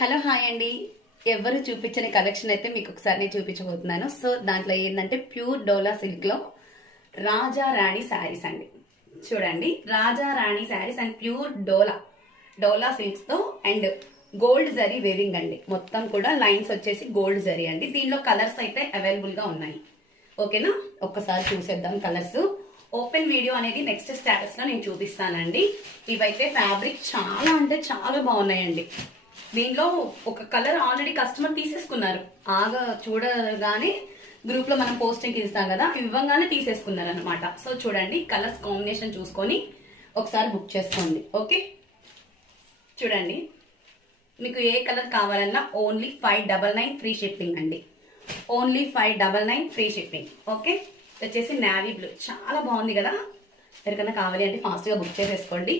Hello hi అండి. ఎవరు చూపించని collection అయితే మీకు ఒకసారి నేను చూపించబోతున్నాను. సో దాంట్లో ఏంటంటే ప్యూర్ డోలా సిల్క్ లో రాజా రాణి శారీస్ అండి. చూడండి, Raja Rani saris and pure Dola silks తో అండ్ గోల్డ్ జరీ వేవింగ్ అండి. మొత్తం కూడా లైన్స్ వచ్చేసి గోల్డ్ జరీ అండి. దీనిలో కలర్స్ అయితే అవైలబుల్ గా ఉన్నాయి. ఓకేనా, ఒక్కసారి చూసేద్దాం కలర్స్. ఓపెన్ వీడియో అనేది నెక్స్ట్ స్టేటస్ లో నేను చూపిస్తానండి. ఇవైతే ఫ్యాబ్రిక్ చాలా అంటే చాలా బాగున్నాయండి. దీనిలో ఒక కలర్ ఆల్రెడీ కస్టమర్ తీసేసుకున్నారు. చూడగానే గ్రూప్ లో మనం పోస్టింగ్ ఇస్తాం కదా, ఇవ్వగానే తీసేసుకున్నారు అనమాట. సో చూడండి, కలర్స్ కాంబినేషన్ చూసుకొని ఒకసారి బుక్ చేసుకోండి. ఓకే, చూడండి, మీకు ఏ కలర్ కావాలన్నా ఓన్లీ 599 ఫ్రీ షిప్పింగ్ అండి. Only 599 free shipping. ఓకే, వచ్చేసి నావీ బ్లూ చాలా బాగుంది కదా. ఎవరికైనా కావాలి అంటే ఫాస్ట్ గా బుక్ చేసేసుకోండి.